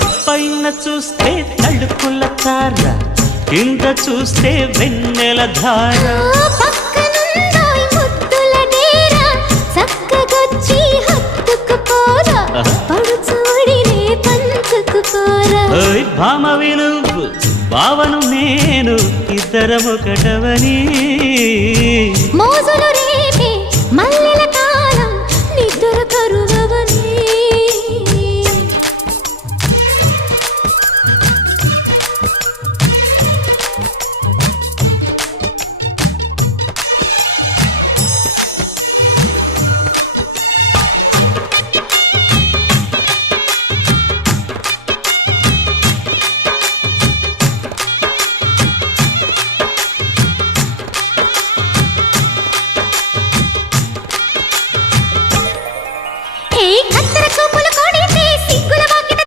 పైన చూస్తే తడుకుల తార, కింద చూస్తే వెన్నెల ధార. పక్కనుందోయ్ ముద్దుల డేరా, చక్కగొచ్చి హత్తుకుపోరా, పడుచూడినే పంచుకుపోరా. భామ విలువు భావను నేను, ఇద్దరమొకటవని మోజులు రేపే మల్లె